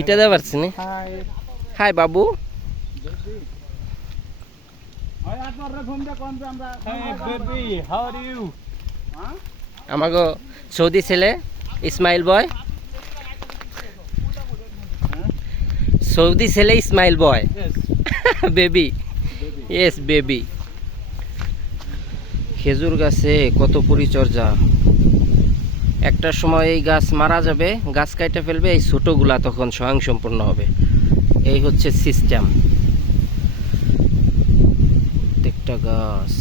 এটা দেওয়া পারছি হাই বাবু। আমাকে সৌদি ছেলে, ইসমাইল বয়। সৌদি ছেলে, Ismail boy. Baby. Yes baby. খেজুর গাছে কত পরিচর্যা। একটা সময় এই গাছ মারা যাবে গাছ কাইটে ফেলবে এই ছোটোগুলা তখন স্বয়ংসম্পূর্ণ হবে। এই হচ্ছে সিস্টেম প্রত্যেকটা গাছ।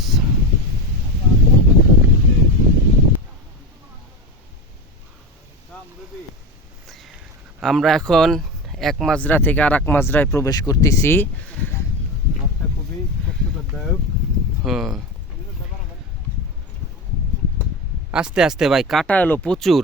আমরা এখন এক মাজরা থেকে আর এক মাজরায় প্রবেশ করতেছি। হুম। আস্তে আস্তে ভাই, কাটা এলো প্রচুর।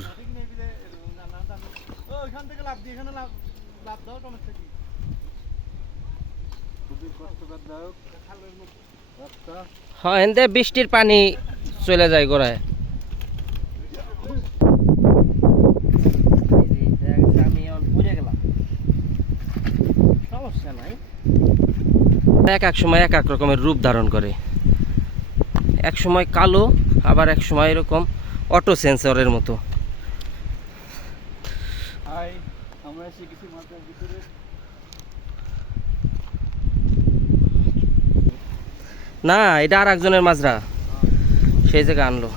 হ্যাঁ এতে বৃষ্টির পানি চলে যায় গোড়ায়। এক এক সময় এক এক রকমের রূপ ধারণ করে। এক সময় কালো আবার এক সময় এরকম অটো সেন্সরের মতো। না এটা আর একজনের মাজরা। সেই জায়গায় আনলো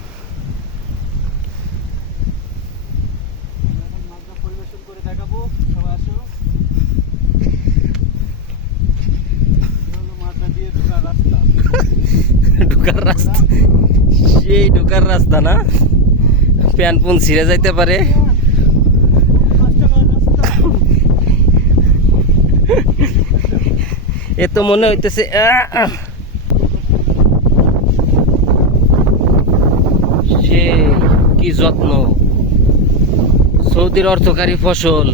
আমরা এখন মাত্রা পরিবেশন করে দেখাবো সবাই আসো এই হলো মাত্রা দিয়ে ঢোকার রাস্তা ঢুকার রাস্তা। সেই ঢুকার রাস্তা না? প্যান পুন ছিঁড়ে যাইতে পারে। এ তো মনে হইতেছে। সে কি যত্ন? সৌদির অর্থকারী ফসল,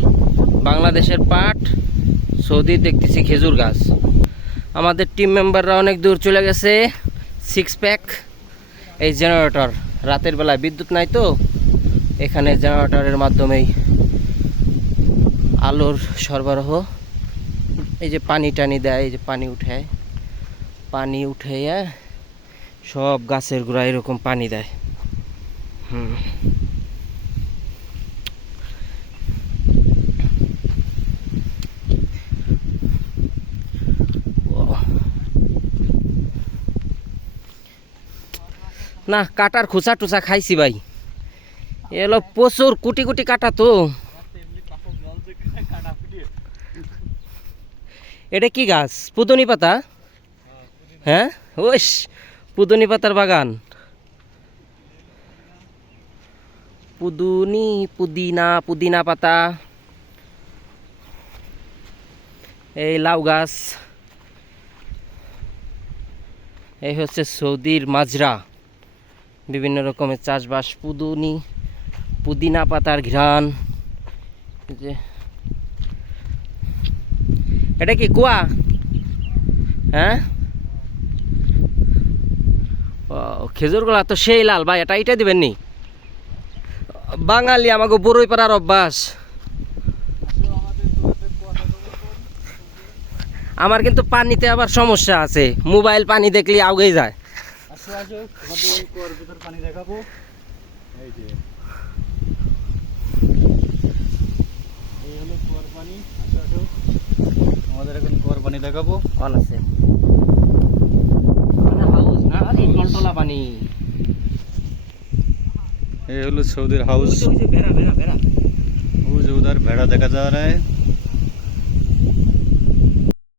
বাংলাদেশের পাট সৌদি দেখতেছি খেজুর গাছ। আমাদের টিম মেম্বাররা অনেক দূর চলে গেছে। সিক্স প্যাক এই জেনারেটর রাতের বেলায় বিদ্যুৎ নাই তো, এখানে জেনারেটরের মাধ্যমেই আলোর সরবরাহ, এই যে পানি টানি দেয়, এই যে পানি উঠায়। পানি উঠাইয়া সব গাছের গোড়া এরকম পানি দেয়। হুম। না, কাটার খোসা টুসা খাইছি ভাই। এলো প্রচুর কোটি কোটি কাটা তো। এটা কি গাছ? পুদনি পাতা? হ্যাঁ? ওইস, পুদনি পাতার বাগান। পুদুনি, পুদিনা পুদিনা পাতা। এই লাউ গাছ। এই হচ্ছে সৌদির মাজরা। বিভিন্ন রকমের চাষবাস, পুদুনি, পুদিনা পাতার ঘ্রাণ। যে। এটা কি কুয়া? হ্যাঁ? ও খেজুরগুলা তো সেই লাল, ভাই, এটা এইটা দিবেন নি? বাঙালি আমাকে বড়ই পাড়ার অভ্যাস। আমার কিন্তু পানিতে আবার সমস্যা আছে। মোবাইল পানি দেখলে আউগেই যায়। আসো আসো তোমাদের এই কুয়ার ভিতর পানি দেখাবো এই যে এই হলো কুয়ার পানি আসো আসো আমাদের এখন কুয়ার পানি দেখাবো অন আছে মানে হাউস না আরে টলটলা পানি এই হলো সৌদির হাউস ওই যে, ওই যে, বেড়া বেড়া বেড়া वो जो उधर भेड़ा देखा जा रहा है